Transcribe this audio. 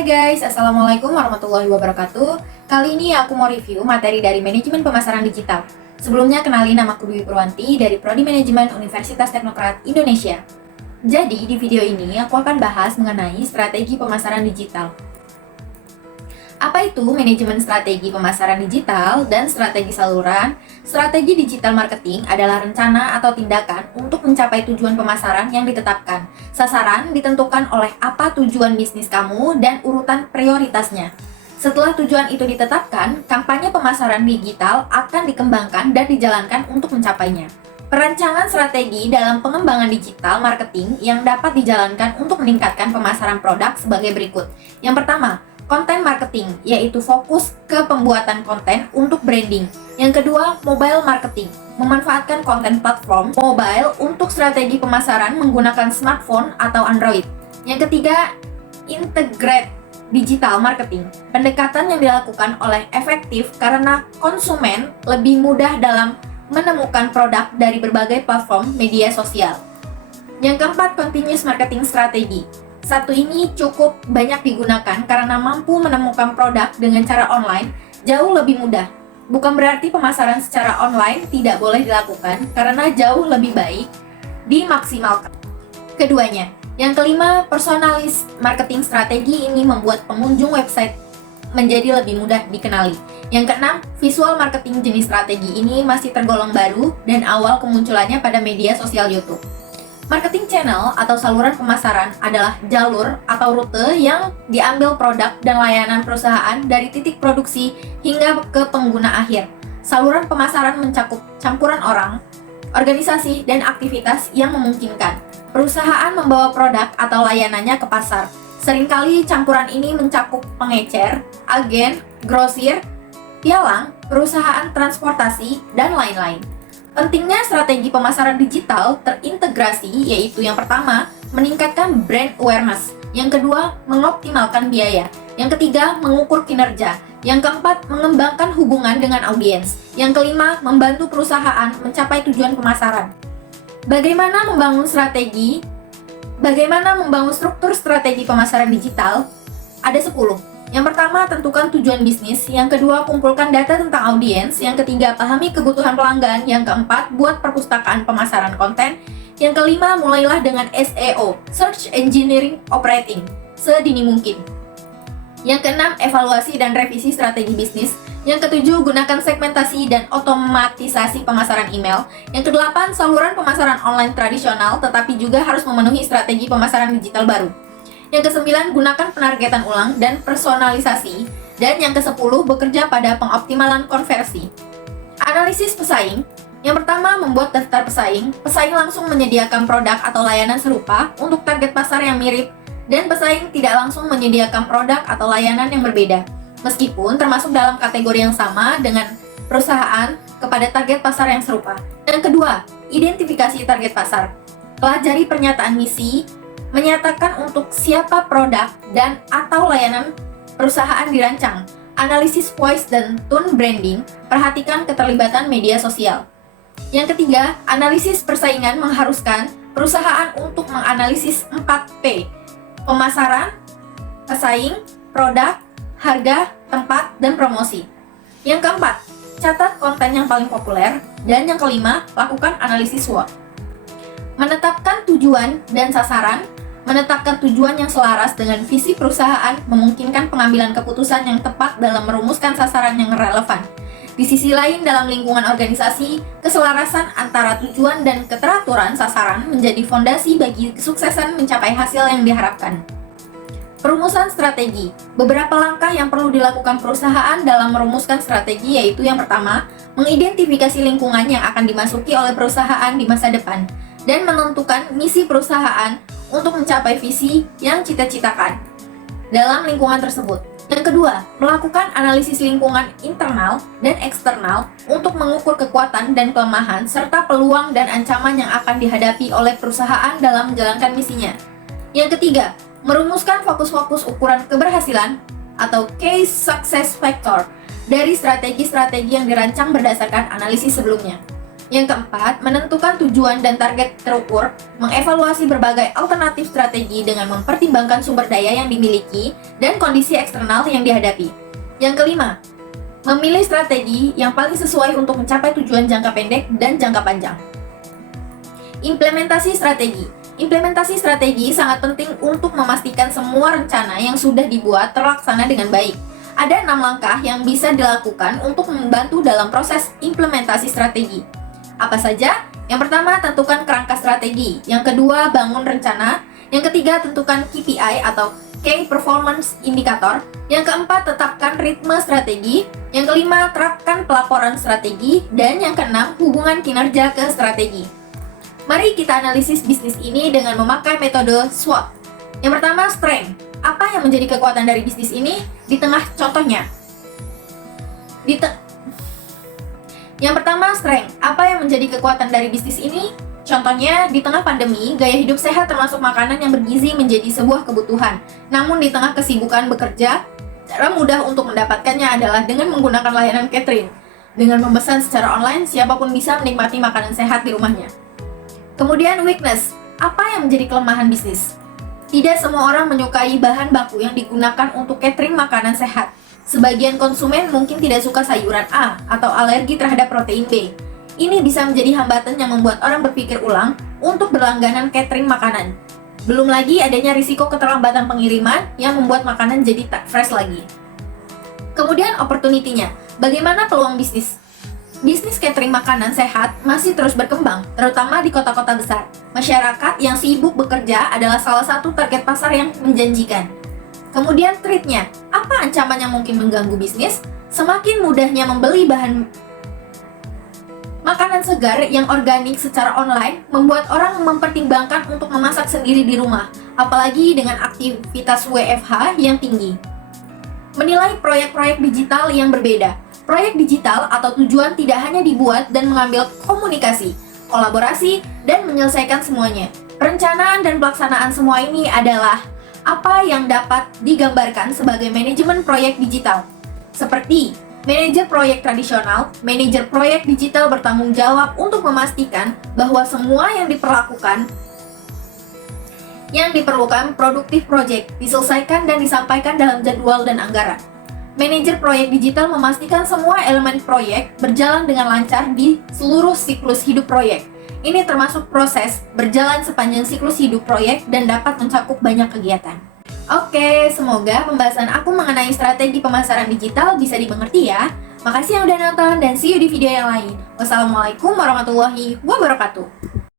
Hai guys, Assalamualaikum warahmatullahi wabarakatuh. Kali ini aku mau review materi dari Manajemen Pemasaran Digital. Sebelumnya kenalin, nama aku Dwi Purwanti dari Prodi Manajemen Universitas Teknokrat Indonesia. Jadi di video ini aku akan bahas mengenai strategi pemasaran digital. Apa itu manajemen strategi pemasaran digital dan strategi saluran? Strategi digital marketing adalah rencana atau tindakan untuk mencapai tujuan pemasaran yang ditetapkan. Sasaran ditentukan oleh apa tujuan bisnis kamu dan urutan prioritasnya. Setelah tujuan itu ditetapkan, kampanye pemasaran digital akan dikembangkan dan dijalankan untuk mencapainya. Perancangan strategi dalam pengembangan digital marketing yang dapat dijalankan untuk meningkatkan pemasaran produk sebagai berikut. Yang pertama, konten marketing, yaitu fokus ke pembuatan konten untuk branding. Yang kedua, mobile marketing, memanfaatkan konten platform mobile untuk strategi pemasaran menggunakan smartphone atau Android. Yang ketiga, integrate digital marketing, pendekatan yang dilakukan oleh efektif karena konsumen lebih mudah dalam menemukan produk dari berbagai platform media sosial. Yang keempat, continuous marketing strategi. Satu ini cukup banyak digunakan karena mampu menemukan produk dengan cara online jauh lebih mudah. Bukan berarti pemasaran secara online tidak boleh dilakukan karena jauh lebih baik dimaksimalkan keduanya. Yang kelima, personalized marketing strategi ini membuat pengunjung website menjadi lebih mudah dikenali. Yang keenam, visual marketing jenis strategi ini masih tergolong baru dan awal kemunculannya pada media sosial YouTube. Marketing channel atau saluran pemasaran adalah jalur atau rute yang diambil produk dan layanan perusahaan dari titik produksi hingga ke pengguna akhir. Saluran pemasaran mencakup campuran orang, organisasi, dan aktivitas yang memungkinkan perusahaan membawa produk atau layanannya ke pasar. Seringkali campuran ini mencakup pengecer, agen, grosir, pialang, perusahaan transportasi, dan lain-lain. Pentingnya strategi pemasaran digital terintegrasi, yaitu yang pertama, meningkatkan brand awareness. Yang kedua, mengoptimalkan biaya. Yang ketiga, mengukur kinerja. Yang keempat, mengembangkan hubungan dengan audiens. Yang kelima, membantu perusahaan mencapai tujuan pemasaran. Bagaimana membangun strategi? Bagaimana membangun struktur strategi pemasaran digital? Ada 10. Yang pertama, tentukan tujuan bisnis. Yang kedua, kumpulkan data tentang audiens. Yang ketiga, pahami kebutuhan pelanggan. Yang keempat, buat perpustakaan pemasaran konten. Yang kelima, mulailah dengan SEO, Search Engineering Operating, sedini mungkin. Yang keenam, evaluasi dan revisi strategi bisnis. Yang ketujuh, gunakan segmentasi dan otomatisasi pemasaran email. Yang kedelapan, saluran pemasaran online tradisional, tetapi juga harus memenuhi strategi pemasaran digital baru. Yang kesembilan, gunakan penargetan ulang dan personalisasi. Dan yang kesepuluh, bekerja pada pengoptimalan konversi. Analisis pesaing. Yang pertama, membuat daftar pesaing. Pesaing langsung menyediakan produk atau layanan serupa untuk target pasar yang mirip, dan pesaing tidak langsung menyediakan produk atau layanan yang berbeda, meskipun termasuk dalam kategori yang sama dengan perusahaan kepada target pasar yang serupa. Yang kedua, identifikasi target pasar. Pelajari pernyataan misi, menyatakan untuk siapa produk dan atau layanan perusahaan dirancang. Analisis voice dan tone branding, perhatikan keterlibatan media sosial. Yang ketiga, analisis persaingan mengharuskan perusahaan untuk menganalisis 4P: pemasaran, pesaing, produk, harga, tempat, dan promosi. Yang keempat, catat konten yang paling populer. Dan yang kelima, lakukan analisis SWOT. Menetapkan tujuan dan sasaran. Menetapkan tujuan yang selaras dengan visi perusahaan memungkinkan pengambilan keputusan yang tepat dalam merumuskan sasaran yang relevan. Di sisi lain, dalam lingkungan organisasi, keselarasan antara tujuan dan keteraturan sasaran menjadi fondasi bagi kesuksesan mencapai hasil yang diharapkan. Perumusan strategi. Beberapa langkah yang perlu dilakukan perusahaan dalam merumuskan strategi yaitu yang pertama, mengidentifikasi lingkungan yang akan dimasuki oleh perusahaan di masa depan dan menentukan misi perusahaan untuk mencapai visi yang cita-citakan dalam lingkungan tersebut. Yang kedua, melakukan analisis lingkungan internal dan eksternal untuk mengukur kekuatan dan kelemahan serta peluang dan ancaman yang akan dihadapi oleh perusahaan dalam menjalankan misinya. Yang ketiga, merumuskan fokus-fokus ukuran keberhasilan atau Key Success Factor dari strategi-strategi yang dirancang berdasarkan analisis sebelumnya. Yang keempat, menentukan tujuan dan target terukur, mengevaluasi berbagai alternatif strategi dengan mempertimbangkan sumber daya yang dimiliki dan kondisi eksternal yang dihadapi. Yang kelima, memilih strategi yang paling sesuai untuk mencapai tujuan jangka pendek dan jangka panjang. Implementasi strategi. Implementasi strategi sangat penting untuk memastikan semua rencana yang sudah dibuat terlaksana dengan baik. Ada 6 langkah yang bisa dilakukan untuk membantu dalam proses implementasi strategi. Apa saja? Yang pertama, tentukan kerangka strategi. Yang kedua, bangun rencana. Yang ketiga, tentukan KPI atau Key Performance Indicator. Yang keempat, tetapkan ritme strategi. Yang kelima, terapkan pelaporan strategi. Dan yang keenam, hubungan kinerja ke strategi. Mari kita analisis bisnis ini dengan memakai metode SWOT. Yang pertama, strength. Apa yang menjadi kekuatan dari bisnis ini? Di tengah contohnya. Yang pertama, strength. Apa yang menjadi kekuatan dari bisnis ini? Contohnya, di tengah pandemi, gaya hidup sehat termasuk makanan yang bergizi menjadi sebuah kebutuhan. Namun di tengah kesibukan bekerja, cara mudah untuk mendapatkannya adalah dengan menggunakan layanan catering. Dengan memesan secara online, siapapun bisa menikmati makanan sehat di rumahnya. Kemudian weakness. Apa yang menjadi kelemahan bisnis? Tidak semua orang menyukai bahan baku yang digunakan untuk catering makanan sehat. Sebagian konsumen mungkin tidak suka sayuran A atau alergi terhadap protein B. Ini bisa menjadi hambatan yang membuat orang berpikir ulang untuk berlangganan catering makanan. Belum lagi adanya risiko keterlambatan pengiriman yang membuat makanan jadi tak fresh lagi. Kemudian opportunity-nya. Bagaimana peluang bisnis? Bisnis catering makanan sehat masih terus berkembang, terutama di kota-kota besar. Masyarakat yang sibuk bekerja adalah salah satu target pasar yang menjanjikan. Kemudian threat-nya, apa ancaman yang mungkin mengganggu bisnis? Semakin mudahnya membeli bahan makanan segar yang organik secara online membuat orang mempertimbangkan untuk memasak sendiri di rumah, apalagi dengan aktivitas WFH yang tinggi. Menilai proyek-proyek digital yang berbeda. Proyek digital atau tujuan tidak hanya dibuat dan mengambil komunikasi, kolaborasi, dan menyelesaikan semuanya. Perencanaan dan pelaksanaan semua ini adalah apa yang dapat digambarkan sebagai manajemen proyek digital. Seperti manajer proyek tradisional, manajer proyek digital bertanggung jawab untuk memastikan bahwa semua yang diperlukan produktif proyek diselesaikan dan disampaikan dalam jadwal dan anggaran. Manajer proyek digital memastikan semua elemen proyek berjalan dengan lancar di seluruh siklus hidup proyek. Ini termasuk proses berjalan sepanjang siklus hidup proyek dan dapat mencakup banyak kegiatan. Oke, semoga pembahasan aku mengenai strategi pemasaran digital bisa dimengerti ya. Makasih yang udah nonton dan see you di video yang lain. Wassalamualaikum warahmatullahi wabarakatuh.